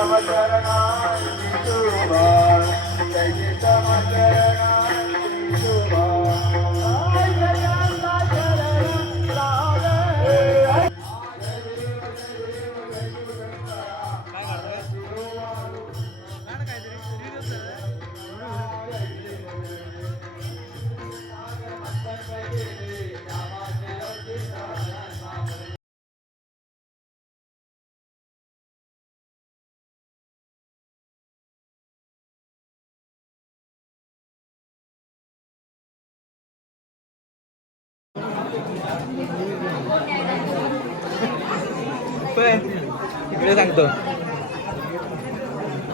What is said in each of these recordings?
తమ చరణా తమ చరణ पण इकडे सांगतो.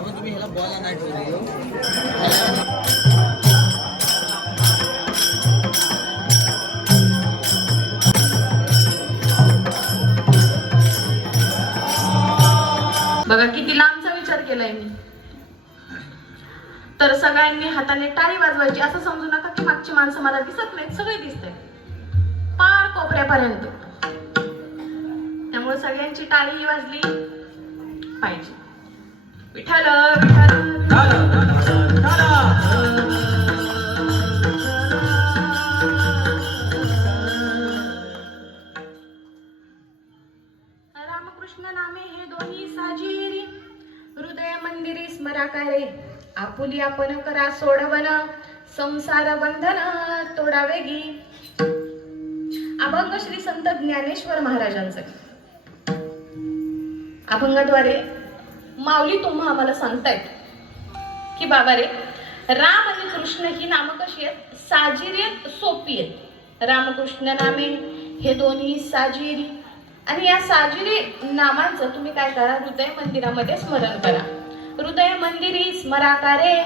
तुम्ही ह्याला बॉल आणायचं बघा किती लांबचा विचार केलाय मी. तर सगळ्यांनी हाताने टाळी वाजवायची असं समजू नका की मागची माणसं मला दिसत नाहीत सगळे दिसतंय पार त्यामुळे सगळ्यांची टाळी वाजली पाहिजे. विठाल रामकृष्ण नामे हे दोन्ही साजिरी. हृदय मंदिरी स्मराकारे. आपुली आपण करा सोडवन संसार बंधन तोडावेगी अभंग श्री संत ज्ञानेश्वर महाराजांचं. अभंगाद्वारे माऊली तुम्हा आम्हाला सांगतायत की बाबा रे राम आणि कृष्ण ही नाम कशी आहेत? साजिरी आहेत सोपी आहेत. रामकृष्ण नामे हे दोन्ही साजिरी. आणि या साजिरी नामांचं तुम्ही काय करा? हृदय मंदिरामध्ये स्मरण करा. हृदय मंदिरी स्मराकारे